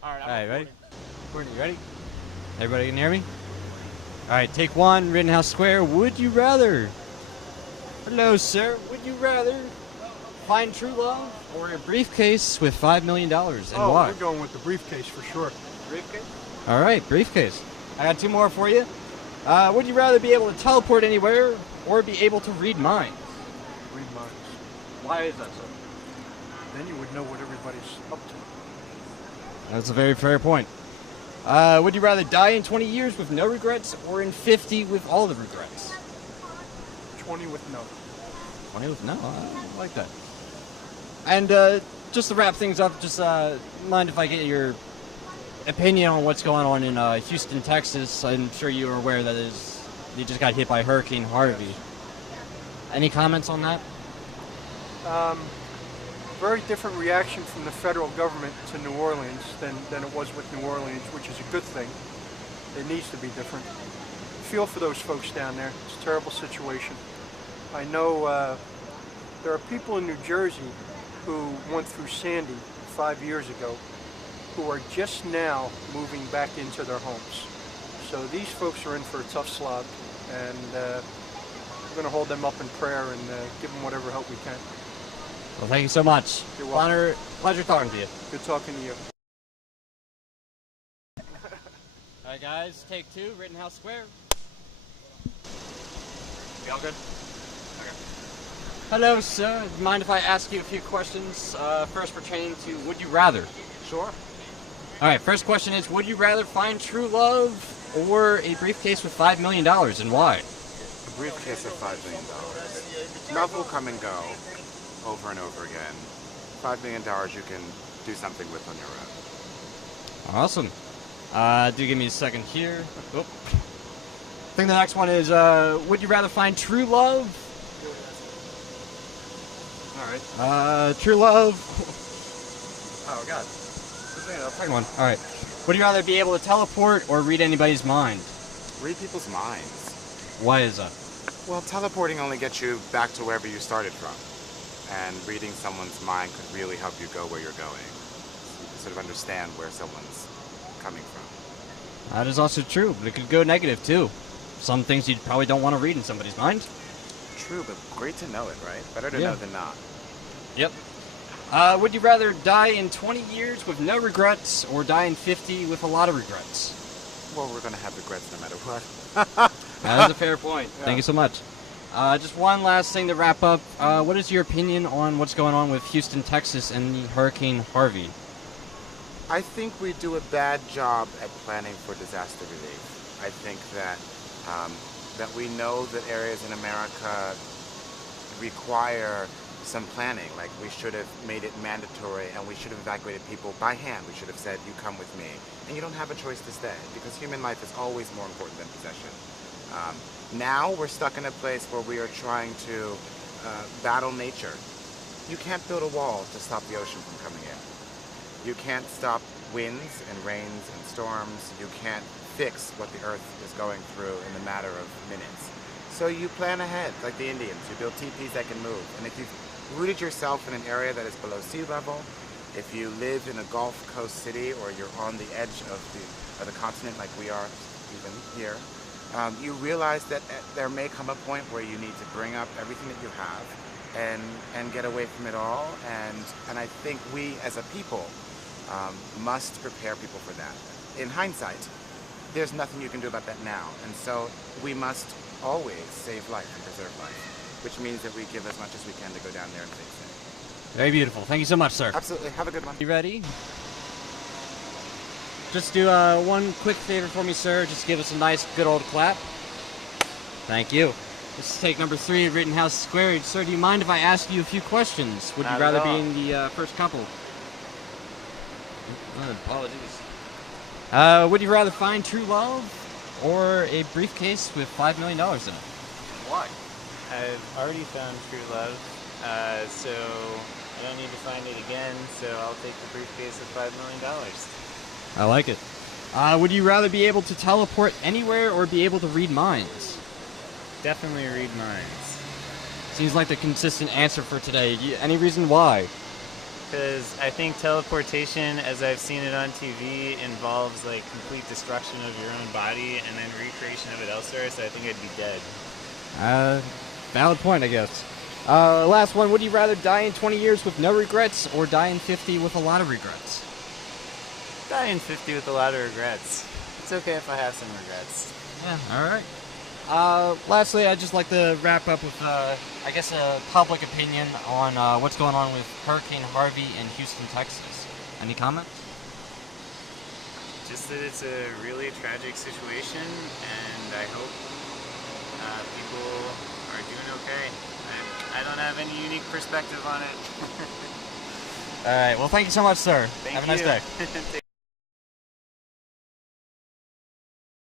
All right, All right, ready? recording. You ready? Everybody can hear me? All right, take one. Rittenhouse Square. Would you rather? Hello, sir. Would you rather find true love or a briefcase with $5 million? And why? We're going with the briefcase for sure. Briefcase? All right, briefcase. I got two more for you. Would you rather be able to teleport anywhere or be able to read minds? Read minds. Why is that so? Then you would know what everybody's up to. That's a very fair point. Would you rather die in 20 years with no regrets or in 50 with all the regrets? 20 with no. 20 with no? I like that. And just to wrap things up, just mind if I get your opinion on what's going on in Houston, Texas? I'm sure you are aware that you just got hit by Hurricane Harvey. Yes. Any comments on that? Very different reaction from the federal government to New Orleans than it was with New Orleans, which is a good thing. It needs to be different. Feel for those folks down there. It's a terrible situation. I know there are people in New Jersey who went through Sandy 5 years ago who are just now moving back into their homes. So these folks are in for a tough slog, and we're going to hold them up in prayer and give them whatever help we can. Well, thank you so much. You're welcome. Pleasure talking to you. Good talking to you. All right, guys, take two, Rittenhouse Square. We all good? Hello, sir. Mind if I ask you a few questions? First pertaining to would you rather? Sure. All right, first question is, would you rather find true love or a briefcase with $5 million, and why? A briefcase of $5 million. Love will come and go over and over again. $5 million you can do something with on your own. Awesome. Do give me a second here. Oh. I think the next one is, would you rather find true love? All right. True love. Oh, God. Second one. All right. Would you rather be able to teleport or read anybody's mind? Read people's minds. Why is that? Well, teleporting only gets you back to wherever you started from. And reading someone's mind could really help you go where you're going. You can sort of understand where someone's coming from. That is also true, but it could go negative, too. Some things you probably don't want to read in somebody's mind. True, but great to know it, right? Better to Yeah. know than not. Yep. Would you rather die in 20 years with no regrets or die in 50 with a lot of regrets? Well, we're going to have regrets no matter what. That is a fair point. Yeah. Thank you so much. Just one last thing to wrap up. What is your opinion on what's going on with Houston, Texas, and the Hurricane Harvey? I think we do a bad job at planning for disaster relief. I think that that we know that areas in America require some planning. Like, we should have made it mandatory, and we should have evacuated people by hand. We should have said, you come with me. And you don't have a choice to stay, because human life is always more important than possession. Now we're stuck in a place where we are trying to battle nature. You can't build a wall to stop the ocean from coming in. You can't stop winds and rains and storms. You can't fix what the earth is going through in a matter of minutes. So you plan ahead, like the Indians. You build teepees that can move. And if you've rooted yourself in an area that is below sea level, if you live in a Gulf Coast city, or you're on the edge of the continent like we are even here, you realize that there may come a point where you need to bring up everything that you have and get away from it all. And I think we as a people must prepare people for that. In hindsight, there's nothing you can do about that now. And so we must always save life and preserve life, which means that we give as much as we can to go down there and fix it. Very beautiful. Thank you so much, sir. Absolutely. Have a good one. You ready? Just do one quick favor for me, sir. Just give us a nice, good old clap. Thank you. This is take number 3 at Rittenhouse Square. Sir, do you mind if I ask you a few questions? Would you Not rather at be all. in the first couple? Apologies. Would you rather find true love or a briefcase with $5 million in it? Why? I've already found true love, so I don't need to find it again, so I'll take the briefcase with $5 million. I like it. Would you rather be able to teleport anywhere or be able to read minds? Definitely read minds. Seems like the consistent answer for today. Any reason why? Because I think teleportation, as I've seen it on TV, involves like complete destruction of your own body and then recreation of it elsewhere. So I think I'd be dead. Valid point, I guess. Last one. Would you rather die in 20 years with no regrets or die in 50 with a lot of regrets? Die in 50 with a lot of regrets. It's okay if I have some regrets. Yeah, all right. Lastly, I'd just like to wrap up with, I guess, a public opinion on what's going on with Hurricane Harvey in Houston, Texas. Any comments? Just that it's a really tragic situation, and I hope people are doing okay. I don't have any unique perspective on it. All right. Well, thank you so much, sir. Thank have a nice you. day.